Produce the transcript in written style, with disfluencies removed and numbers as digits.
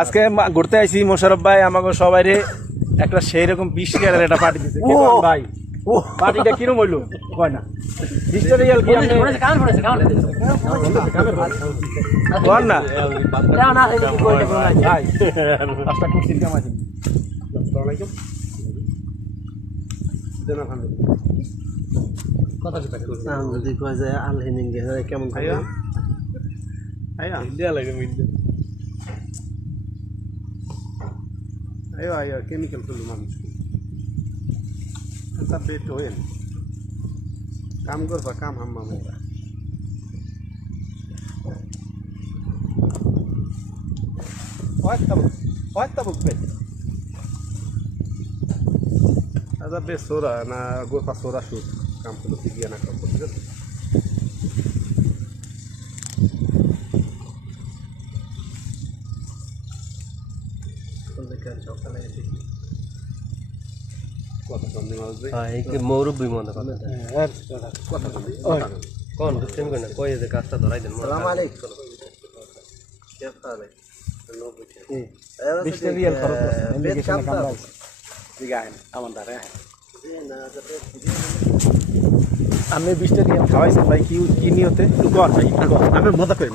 আজকে ঘুরতে আইছি মোশারফ ভাই আমাকে সবাইরে একটা সেই রকম 20 টাকার একটা পার্টি দিছে কি বল ভাই পার্টিটা কিরকম হইলো কয় না 20 টাকা রিয়াল কি আপনি বল না না এই কি কইতে বল ভাই পাঁচটা কুরসি দাম আছে আসসালামু আলাইকুম দেনা খান কথা কি থাকে না যদি কয় যে আলহিনিং গে কেমন থাকে আয়া ইন্ডিয়া লাগে mid ayo ayo chemical dulu মানুষ এটা পেট হয় কাম করবা কাম হাম্মা মেরা হয়তো বুঝবে আদা বেসোরা না গোপা সোরা শুট কাম করতে গিয়ে না কাম করতে গেছে মৌরব্বী মনে কোন বুঝছেন না কই যে কাজটা ধরাই দেন আসসালামু আলাইকুম আমি 20 টাকা খাওয়াইছি ভাই কি নিয়তে একটু কর ভাই আমি মজা করি